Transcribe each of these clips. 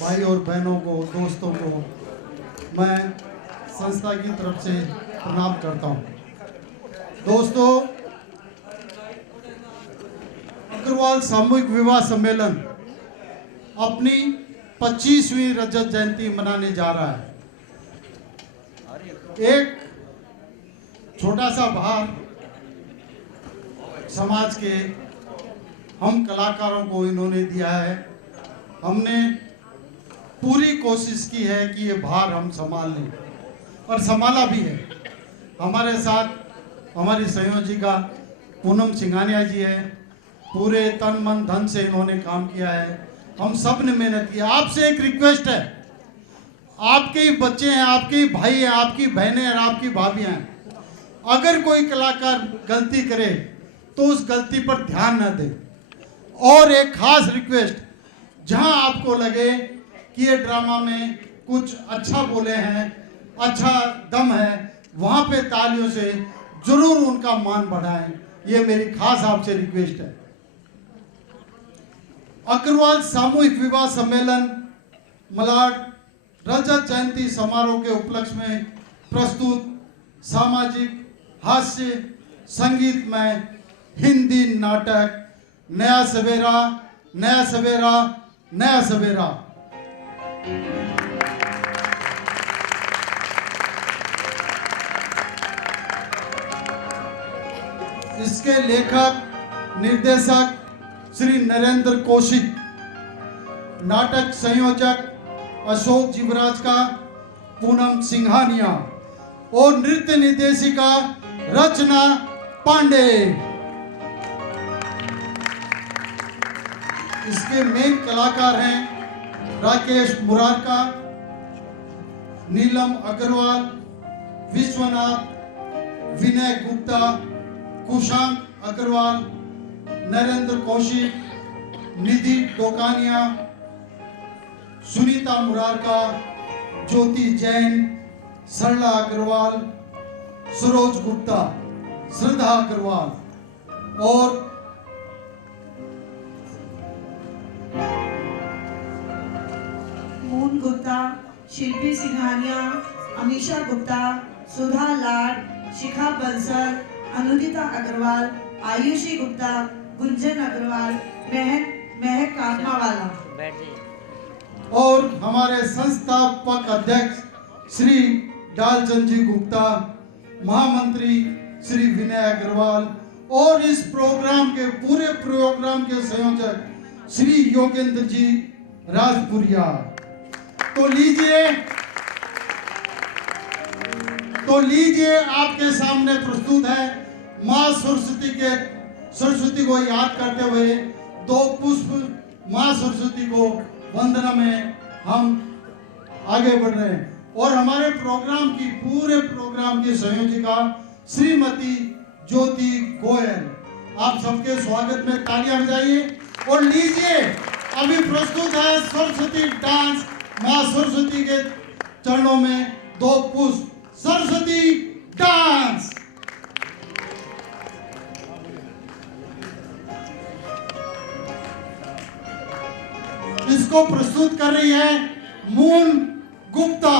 भाई और बहनों को, दोस्तों को मैं संस्था की तरफ से प्रणाम करता हूं। दोस्तों, अग्रवाल सामूहिक विवाह सम्मेलन अपनी 25वीं रजत जयंती मनाने जा रहा है। एक छोटा सा भार समाज के हम कलाकारों को इन्होंने दिया है। हमने पूरी कोशिश की है कि ये भार हम संभाल लें और संभाला भी है। हमारे साथ हमारी संयोजिका पूनम सिंघानिया जी है। पूरे तन मन धन से इन्होंने काम किया है। हम सब ने मेहनत की। आपसे एक रिक्वेस्ट है, आपके ही बच्चे हैं, आपके ही भाई हैं, आपकी बहनें और आपकी भाभियां हैं। अगर कोई कलाकार गलती करे तो उस गलती पर ध्यान न दे। और एक खास रिक्वेस्ट, जहां आपको लगे कि ये ड्रामा में कुछ अच्छा बोले हैं, अच्छा दम है, वहां पे तालियों से जरूर उनका मान बढ़ाएं। ये मेरी खास आपसे रिक्वेस्ट है। अग्रवाल सामूहिक विवाह सम्मेलन मलाड रजत जयंती समारोह के उपलक्ष्य में प्रस्तुत सामाजिक हास्य संगीतमय हिंदी नाटक नया सवेरा नया सवेरा नया सवेरा इसके लेखक निर्देशक श्री नरेंद्र कौशिक, नाटक संयोजक अशोक जीवराज का पूनम सिंघानिया और नृत्य निर्देशिका रचना पांडे। इसके मेन कलाकार हैं राकेश मुरारका, नीलम अग्रवाल, विश्वनाथ, विनय गुप्ता, कुशांक अग्रवाल, नरेंद्र कौशिक, निधि डोकानिया, सुनीता मुरारका, ज्योति जैन, सरला अग्रवाल, सरोज गुप्ता, श्रद्धा अग्रवाल और मून गुप्ता, शिल्पी सिंघानिया, अमीशा गुप्ता, सुधा लाड, शिखा बंसल, अनुदिता अग्रवाल, आयुषी गुप्ता, गुंजन अग्रवाल, महक काटमावाला और हमारे संस्थापक अध्यक्ष श्री डालचंद जी गुप्ता, महामंत्री श्री विनय अग्रवाल और इस प्रोग्राम के पूरे प्रोग्राम के संयोजक श्री योगेंद्र जी राजपुरिया। तो लीजिए आपके सामने प्रस्तुत है माँ सरस्वती को याद करते हुए 2 पुष्प माँ सरस्वती को वंदना में हम आगे बढ़ रहे हैं। और हमारे पूरे प्रोग्राम की संयोजिका श्रीमती ज्योति गोयल, आप सबके स्वागत में तालियां बजाइए। और लीजिए अभी प्रस्तुत है सरस्वती डांस। माँ सरस्वती के चरणों में 2 पुष्प, सरस्वती डांस। इसको प्रस्तुत कर रही है मून गुप्ता।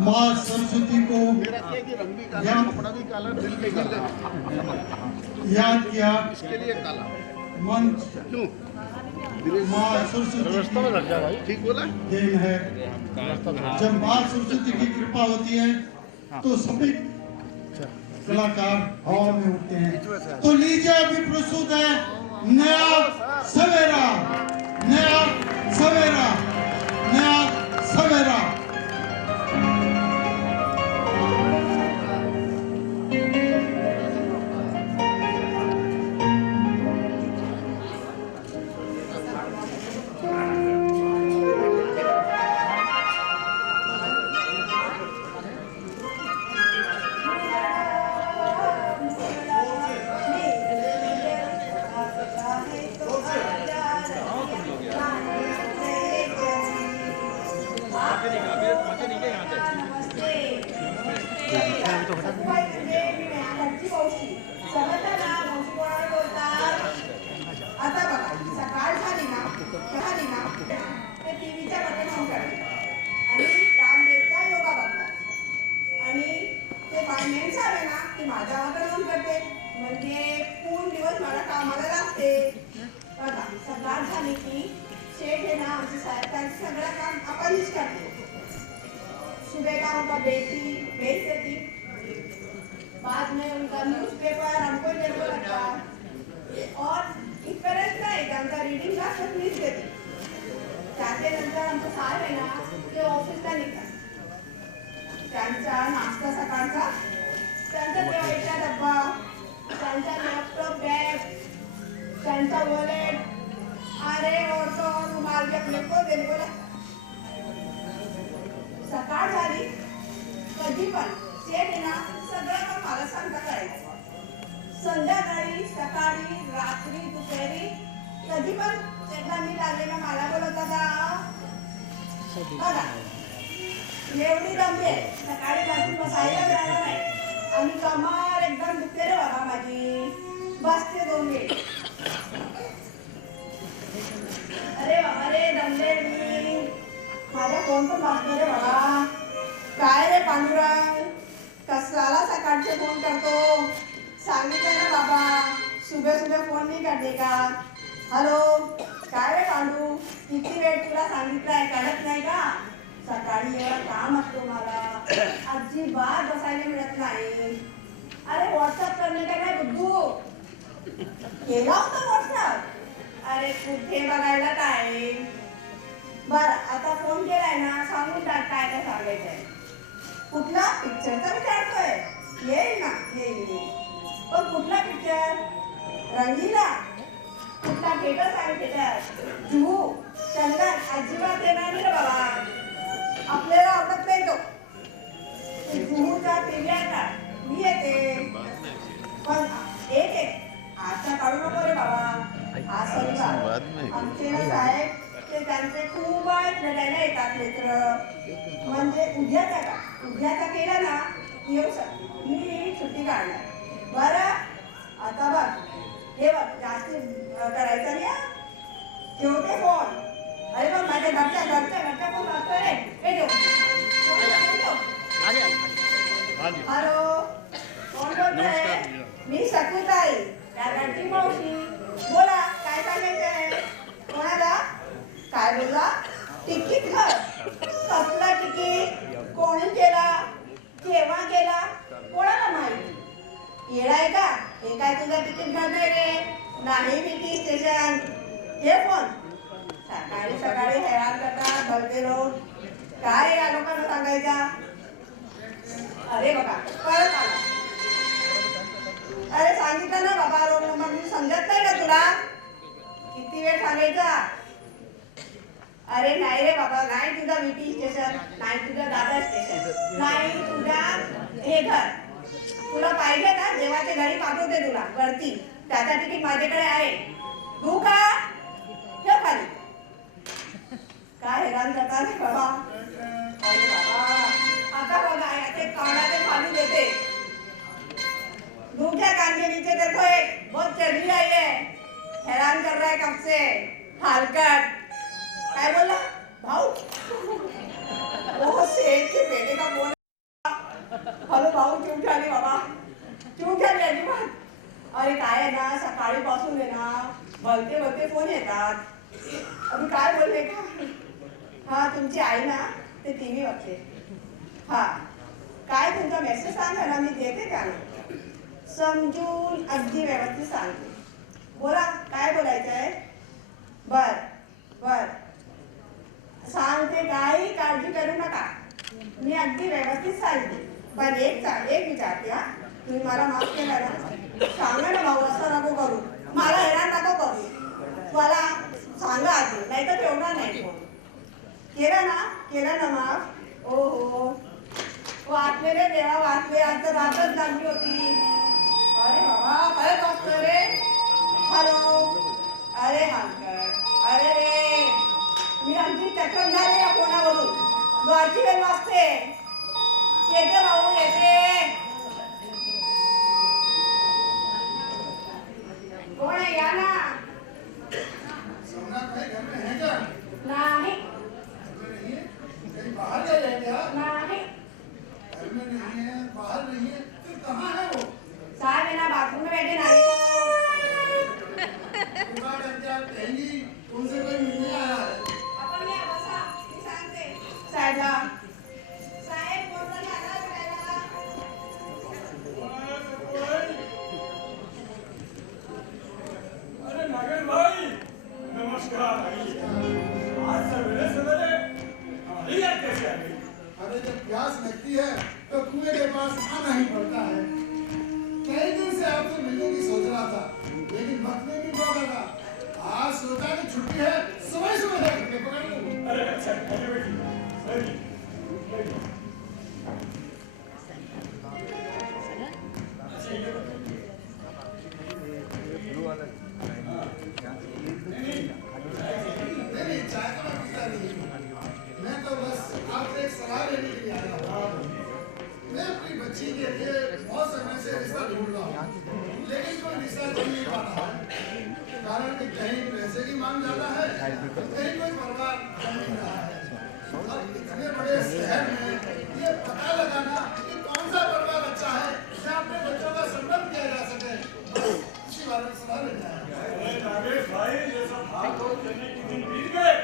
माँ सरस्वती को याद किया। मंच माँ सरस्वती ठीक बोला देन है। जब माँ सरस्वती की कृपा होती है तो सभी कलाकार हवा में उठते हैं। तो लीजिए अभी प्रस्तुत है नया सवेरा, नया सवेरा, नया सवेरा। सुबह का उनका बेटी भेज देती, बाद में उनका न्यूज़पेपर हमको जरूर लगता और इथपर्यंत नाही त्यांचा रीडिंग क्लास प्लीज देते. त्याच्यानंतर आमचं साहेब आहे ना ते ऑफिसला निघतात. त्यांचा नाश्ता सकाळचा, त्यांचा जेवायचा डब्बा, त्यांचा लॅपटॉप बॅग, त्यांचा वॉलेट, अरे और तो रुमाल भी अपने को देने को लगता. सकाळ झाली कधी पण सेट ना सगळं काम मला सांगता करायचं. संध्याकाळी सकाळी रात्री दुपारी कधी पण सेटला मी लागले ना मला बोलत होता बघा एवढी दमली आहे सकाळी पासून बसायला मिळालं नाही आणि कमर एकदम दुखते रे बाबा माझी. बसते 2 मिनिट. अरे बाबा रे दमले मी. माझ्या फोन पण वाजतो रे बाबा. काय रे पांडुरंग कसाला सकाळचे फोन करतो. सांगितलं ना बाबा सुबह सुबह फोन नाही करते का. हॅलो काय रे पांडू किती वेळ तुला सांगितलंय कळत नाही का. सकाळी एवढा काम असतो मला अजिबात बसायला मिळत नाही. अरे व्हॉट्सअप करणे का नाही बुद्धू केला होता व्हॉट्सअप. अरे कुठे बघायला काय. बर आता फोन केलाय ना सांगून टाक काय काय सांगायचंय. कुठला पिक्चरचा विचारतोय. येईल ना येईल पण कुठला पिक्चर. रंगीला कुठला वेगळं सांगते त्यात जुहू चंदन अजिबात येणार नाही रे बाबा आपल्याला आवडत नाही तो जुहूचा पिल्ल्याचा मी येते पण एक एक आजचा काढू नको रे बाबा आज शनिवार आमचे ना साहेब ते त्यांचे खूप लढायला येतात मित्र म्हणजे उद्याचा केला ना येऊ शकते मी सुट्टी काढणार बरं आता बघ हे बघ जास्त करायचं नाही ठेवते फोन अरे बघ माझ्या घरच्या फोन वाजतोय रे हे ठेव हॅलो कोण बोलतोय मी शकुताई त्या घरची मावशी बोला काय सांगायचंय कोणाला काय बोलला तिकीट घर कसला तिकीट कोणी केला केव्हा केला कोणाला माहिती येडाय का हे काय तुझा तिकीट घर नाही रे नाही बीटी स्टेशन हे फोन सकाळी सकाळी हैराण करतात भलते लोक काय या लोकांना सांगायचा अरे बघा परत आला अरे सांगितलं ना बाबा रोड नंबर मी समजत नाही का तुला किती वेळ सांगायचा अरे नाही रे बाबा नाही तुझा बीटी स्टेशन नाही तुझा दादा स्टेशन नाही तुझा हे घर तुला पाहिजे ना जेव्हाच्या घरी पाठवते तुला वरती त्याचा तिकीट माझ्याकडे आहे तू का ठेव खाली काय हैराण करता रे बाबा अरे बाबा आता बघा याचे कानाचे खाली देते दूसरा कान के नीचे देखो एक बहुत चढ़ी आई है हैरान कर रहा है कब से हलकट काय बोला भाऊ वो सेठ के बेटे का फोन हॅलो भाऊ चूक झाली बाबा चूक झाली अजिबात अरे काय आहे ना सकाळी पासून आहे ना भलते फोन येतात अभी काय बोलले का हा तुमची आई ना ते टीव्ही बघते हा काय तुमचा मेसेज सांगा ना मी देते त्याला समजून अगदी व्यवस्थित सांगते बोला काय बोलायचं आहे बर सांगते काही काळजी करू नका मी अगदी व्यवस्थित सांगते पण एक विचारते हा तुम्ही मला माफ केला ना सांगा ना भाऊ असं नको करू मला हैराण नको करू मला सांगा आधी नाही तर ठेवणार नाही फोन केला ना माफ हो वाचले रे देवा वाचले आज तर रातच लागली होती अरे बाबा परत वाचतो रे हॅलो अरे हलकट अरे रे मी आमची चक्कर झाले या फोनावरून द्वारची वेळ वाजते येते भाऊ येते कोण आहे या ना नाही बाहर गए हैं क्या? नहीं घर में नहीं है, बाहर नहीं है, फिर कहाँ है वो? साहब है ना बाथरूम में बैठे नारी को कहेंगी उनसे कोई मिलने आया है अपन क्या बसा सांगते साहेबला साहेब कोण आला भेटायला अरे नागन भाई नमस्कार आज सवेरे हमारी याद कैसे आ गई अरे जब प्यास लगती है तो कुएं के पास आना ही पड़ता है कई दिन से आपसे मिलने की सोच रहा था लेकिन वक्त में भी बहुत लगा आज सोचा कि छुट्टी है सुबह जाकर पकड़ लूं अरे अच्छा आइए बैठिए नहीं चाय का पीता नहीं मैं तो बस आपसे एक सलाह लेने के लिए आया हूँ मैं अपनी बच्ची के लिए बहुत समय से रिश्ता ढूंढ रहा हूँ लेकिन कोई रिश्ता चल नहीं पा रहा है कारण कि कहीं पैसे की मांग ज्यादा है तो कहीं कोई परिवार बन नहीं रहा है अब इतने बड़े शहर में ये पता लगाना कि कौन सा परिवार अच्छा है जहाँ अपने बच्चों का संबंध किया जा सके इसी बारे में सलाह लेने आया अरे नागेश भाई ये सब भाग दौड़ करने के दिन बीत गए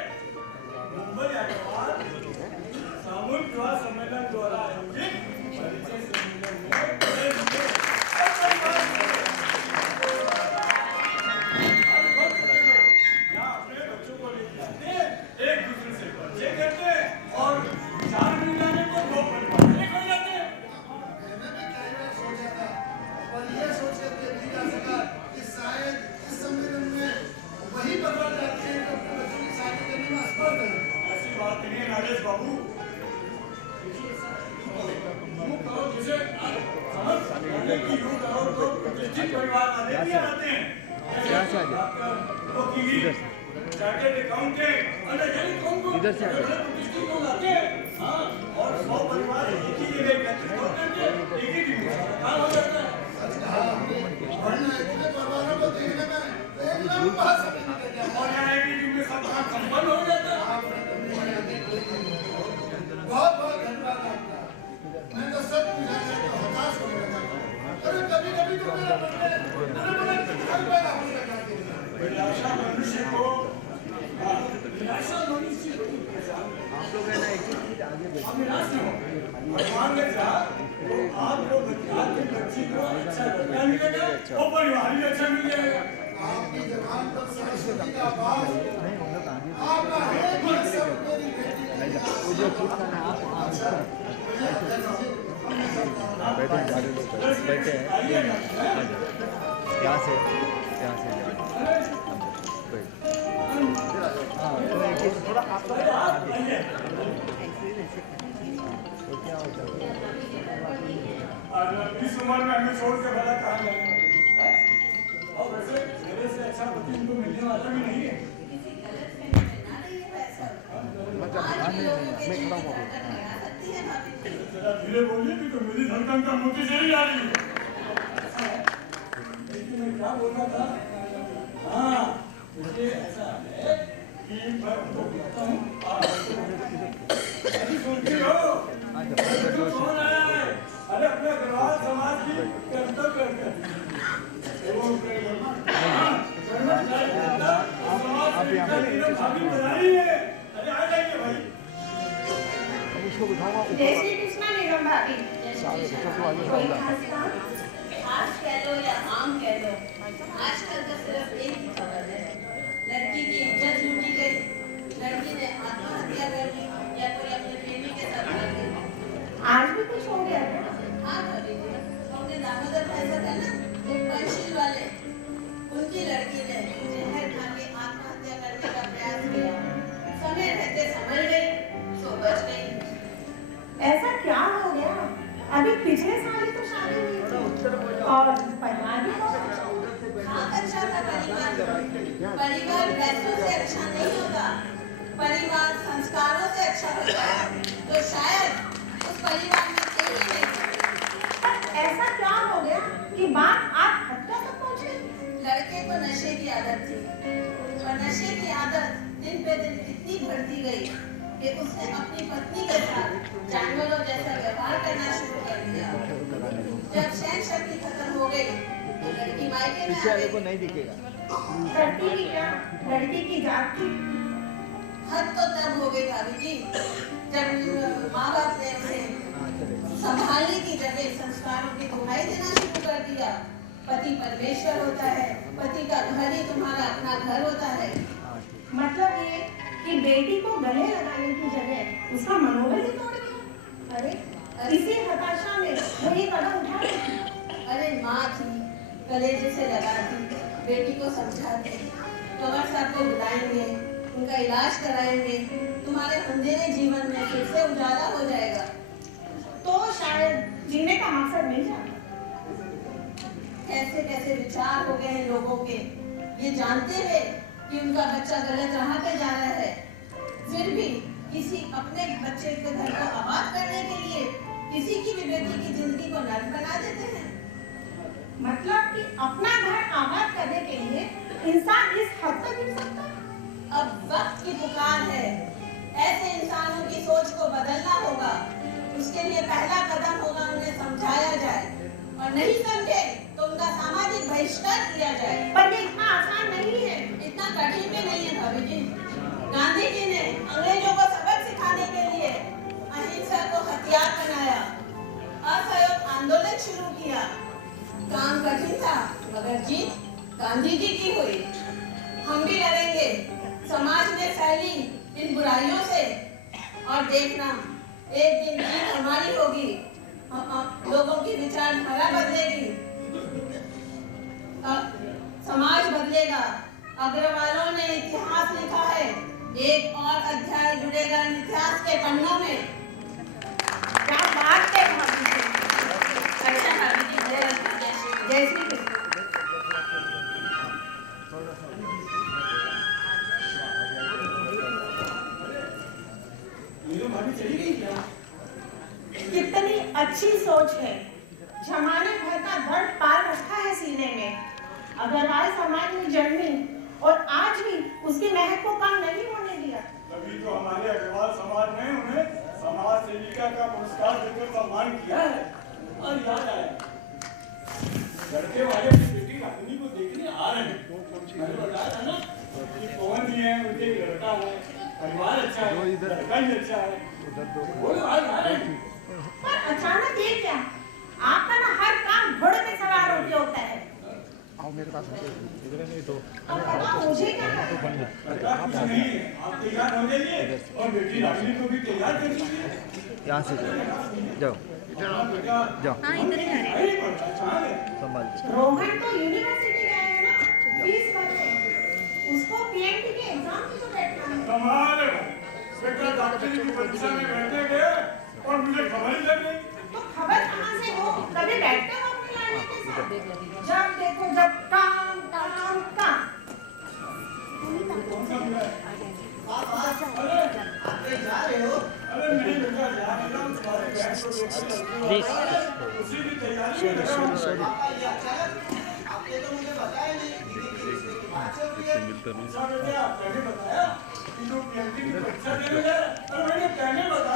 मुंबई आने के बाद सामूहिक विवाह सम्मेलन द्वारा आयोजित परिचय सम्मेलन में बड़े बड़े सब परिवार हर वक्त के लोग यहाँ अपने बच्चों को लेकर आते हैं, एक दूसरे से परिचय करते हैं और 4 महीने में तो 2 परिवार एक हो जाते हैं। मैंने भी कई बार सोचा था और ये सोच करके भी जा सका कि शायद इस सम्मेलन में वही वकील, चार्टर्ड अकाउंटेंट, और न जाने कौन-कौन बड़े प्रतिष्ठित लोग आते हैं। हाँ, और 100 परिवार एक ही जगह एकत्रित होकर के एक ही दिन में सारा काम हो जाता है। वरना इतने परिवारों को देखने में एक लंबा समय निकल जाता और यहाँ एक ही दिन में सब काम संपन्न हो जाता है। बहुत बहुत धन्यवाद आपका। मैं तो सब हताश होने लगा। अरे कभी-कभी तो मेरा मन में बड़े-बड़े ख्याल पैदा होने लगे। निराशा मनुष्य को निराशा मनुष्य को हम निराश न हो। भगवान ने चाहा तो आपको आपके बच्चे को अच्छा लड़का मिलेगा और परिवार भी अच्छा मिल जाएगा। आपकी जबान पर सरस्वती का वास आपका हर एक शब्द मेरी बेटी वो जो चीज का ना आप बैठे यहाँ से थोड़ा इस उम्र में हमें छोड़ के बड़ा कहाँ जाएगा? और वैसे मेरे से अच्छा पति उनको मिलने वाला भी नहीं है। जरा धीरे बोलिए कि तो मेरी धड़कन का मोती चली जा रही है। लेकिन मैं क्या बोल रहा था? हाँ, मुझे ऐसा है कि मैं उनको कहता हूँ अभी सुनती हो? तो कौन आया है? अरे अपने गढ़वाल समाज की कर्तव्य करते भाभी बधाई है। अरे आ जाइए भाई। उसको बिठाऊंगा जय श्री कृष्णा निगम भाभी। ऊपर आज कह लो या आम कह लो, आजकल तो सिर्फ एक ही खबर है। लड़की की इज्जत लूटी गई, लड़की ने आत्महत्या कर ली या कोई अपने प्रेमी के साथ भाग गई। आज भी कुछ हो गया क्या? हाँ भाभी जी, अपने दामोदर भाई साहब है ना, पंचशील वाले, उनकी लड़की ने जहर खा के आत्महत्या करने का प्रयास किया। समय रहते संभल गई, तो बच गई। ऐसा क्या हो गया? अभी पिछले साल ही तो शादी हुई थी और परिवार भी बहुत अच्छा था। हाँ अच्छा था परिवार। परिवार पैसों से अच्छा नहीं होता, परिवार संस्कारों से अच्छा होता है। तो शायद उस परिवार में थे ही नहीं। पर ऐसा क्या हो गया कि बात आत्महत्या तक पहुंची? लड़के को नशे की आदत थी और नशे की आदत दिन पे दिन इतनी बढ़ती गई कि उसने अपनी पत्नी के साथ जानवरों जैसा व्यवहार करना शुरू कर दिया। जब सहन शक्ति खत्म हो गई तो लड़की मायके में पीछे आ वाले को गई। नहीं दिखेगा। करती भी क्या? लड़की की जात थी। हद तो तब हो गई भाभी जी जब माँ बाप ने उसे संभालने की जगह संस्कारों की दुहाई देना शुरू कर दिया। पति परमेश्वर होता है, पति का घर ही तुम्हारा अपना घर होता है। मतलब ये कि बेटी को गले लगाने की जगह उसका मनोबल ही तोड़ दिया। अरे इसी हताशा में वो ये कदम उठा रही। अरे माँ थी, कलेजे से लगाती, बेटी को समझाती, कंवर साहब को बुलाएंगे, उनका इलाज कराएंगे, तुम्हारे अंधेरे जीवन में फिर से उजाला हो जाएगा। तो शायद जीने का मकसद मिल जाता। कैसे कैसे विचार हो गए हैं लोगों के, ये जानते हुए कि उनका बच्चा गलत राह पे जा रहा है, फिर भी किसी अपने बच्चे के घर को आबाद करने के लिए किसी की भी बेटी की जिंदगी को नर्क बना देते हैं। मतलब कि अपना घर आबाद करने के लिए इंसान इस हद तक गिर सकता है। अब वक्त की पुकार है, ऐसे इंसानों की सोच को बदलना होगा। उसके लिए पहला कदम होगा उन्हें समझाया जाए और नहीं समझे तो उनका सामाजिक बहिष्कार किया जाए। पर ये इतना आसान नहीं है। इतना कठिन भी नहीं है भाभी जी। गांधी जी ने अंग्रेजों को सबक सिखाने के लिए अहिंसा को हथियार बनाया, असहयोग आंदोलन शुरू किया। काम कठिन था मगर जीत गांधी जी की हुई। हम भी लड़ेंगे समाज में फैली इन बुराइयों से और देखना एक दिन जीत हमारी होगी। लोगों की विचारधारा बदलेगी, समाज बदलेगा। अग्रवालों ने इतिहास लिखा है, एक और अध्याय जुड़ेगा इतिहास के पन्नों में। क्या बात है भाभी जी। अच्छा भाभी जी, जय श्री कृष्ण। जय श्री कृष्ण। चली गई क्या? कितनी अच्छी सोच है। जमाने भर का दर्द पाल रखा है सीने में। अग्रवाल समाज में जन्मी और आज भी उसकी महक को कम नहीं होने दिया। तभी तो हमारे अग्रवाल समाज ने उन्हें समाज सेविका का पुरस्कार देकर सम्मान किया है। और याद आया, लड़के वाले अपनी बेटी रागिनी को देखने आ रहे हैं। मैंने बताया था ना कि पवन जी हैं, उनके एक लड़का है, परिवार अच्छा है, लड़का भी अच्छा है, वो लोग आ रहे हैं। पर अचानक ये क्या? आपका ना हर काम घोड़े पे सवार होके होता है। आओ मेरे पास इधर नहीं तो अब बताओ मुझे क्या करना है? पता कुछ नहीं है, आप तैयार हो जाइए और बेटी रागिनी को भी तैयार कर दीजिए। यहाँ से जाओ जाओ संभाल रोहन तो यूनिवर्सिटी गए हैं ना, फीस भरने। उसको पीएमटी के एग्जाम की तो बैठना है। कमाल है, बेटा डॉक्टरी की परीक्षा में बैठे गए और मुझे खबर ही लग गई। तो खबर कहाँ से हो? कभी बैठते हो अपनी लाने के साथ? जब देखो जब काम काम काम। कौन सा मिला है? अरे नहीं बेटा, जा रहा हूँ तुम्हारे बहन को देखने। उसी की तैयारी में लगा हूँ। अच्छा बेटा, आपने बताया कि जो पीएमटी की परीक्षा देने जा रहे हैं, और मैंने कहने बताया